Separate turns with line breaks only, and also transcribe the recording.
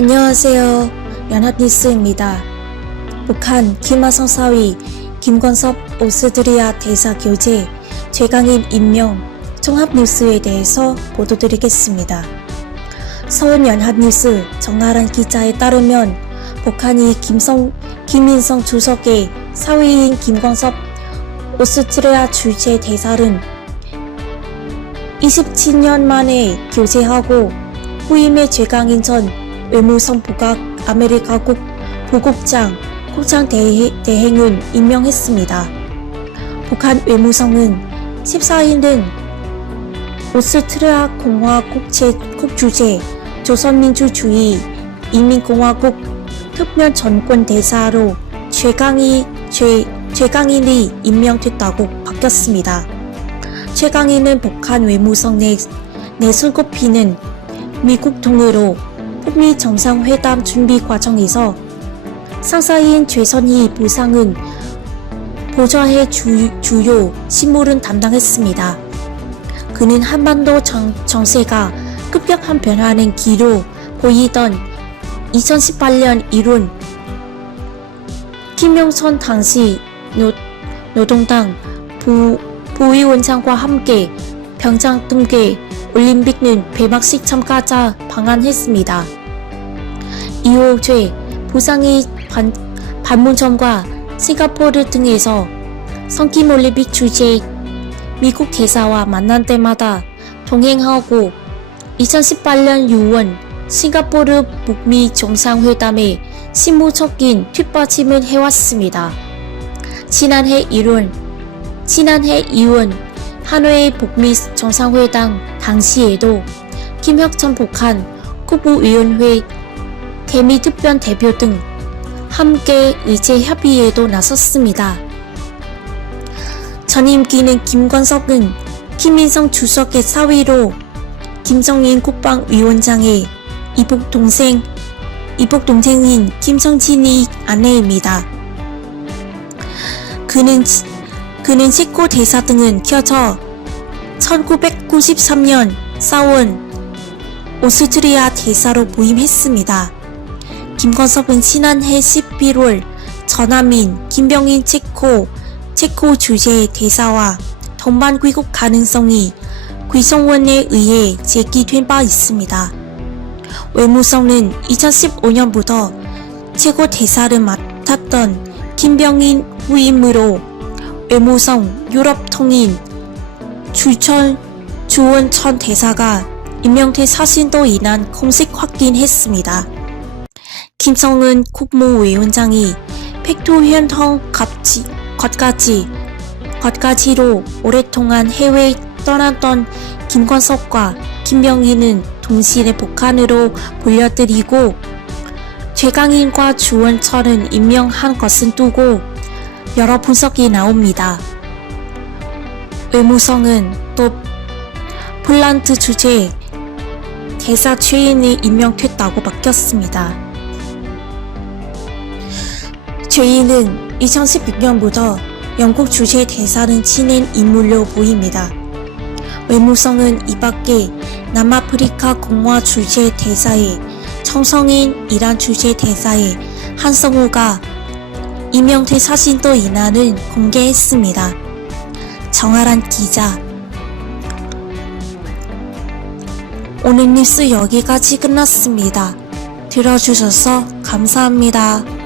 안녕하세요. 연합뉴스입니다. 북한 김하성 사위 김건섭 오스트리아 대사 교체 최강인 임명 종합뉴스에 대해서 보도드리겠습니다. 서울연합뉴스 정아란 기자에 따르면 북한이 김성, 김인성 주석의 사위인 김건섭 오스트리아 주재 대사를 27년 만에 교체하고 후임의 최강인 전 외무성 부각 아메리카 국 부국장 국장 대해, 대행을 임명했습니다. 북한 외무성은 14일은 오스트리아 공화국 제, 국주재 조선민주주의 인민공화국 특별 전권 대사로 최강희 최, 최강인이 임명됐다고 바뀌었습니다. 최강희는 북한 외무성 내, 내 손꼽히는 미국 통으로 북미 정상회담 준비 과정에서 상사인 최선희 부상은 보좌의 주, 주요 신물은 담당했습니다. 그는 한반도 정, 정세가 급격한 변화는 기로 보이던 2018년 1월 김영선 당시 노, 노동당 부, 부위원장과 함께 평창 동계 올림픽은 폐막식 참가자 방한했습니다. 이후 죄 부상이 반, 반문점과 싱가포르 등에서 성김 올림픽 주재 미국 대사와 만난 때마다 동행하고 2018년 6월 싱가포르 북미 정상회담에 실무적인 뒷받침을 해왔습니다. 지난해 1월, 지난해 2월 하노이 북미 정상회담 당시에도 김혁천 북한 국부위원회 대미 특별 대표 등 함께 의제 협의에도 나섰습니다. 전임기는 김건석은 김인성 주석의 사위로 김정인 국방위원장의 이복 동생 이복 동생인 김성진이 아내입니다. 그는 그는 체코 대사 등은 켜져 1993년 4월 오스트리아 대사로 부임했습니다. 김건섭은 지난해 11월 전함인 김병인 체코 체코 주재 대사와 동반 귀국 가능성이 귀성원에 의해 제기된 바 있습니다. 외무성은 2015년부터 체코 대사를 맡았던 김병인 후임으로 외무성 유럽 통인 주천 주원 천 대사가 임명된 사실도 인한 공식 확인했습니다. 김성은 국무위원장이 팩토현통 값지, 겉가지, 겉가지로 오랫동안 해외에 떠났던 김건석과 김병희는 동시에 북한으로 불려들이고 최강인과 주원철은 임명한 것은 두고 여러 분석이 나옵니다. 외무성은 또 폴란드 주재 대사 최인이 임명됐다고 바뀌었습니다. 최인은 2016년부터 영국 주재 대사를 지낸 인물로 보입니다. 외무성은 이 밖에 남아프리카 공화 주재 대사의 청성인 이란 주재 대사의 한성우가 임명된 사진도 이날은 공개했습니다. 정아란 기자 오늘 뉴스 여기까지 끝났습니다. 들어주셔서 감사합니다.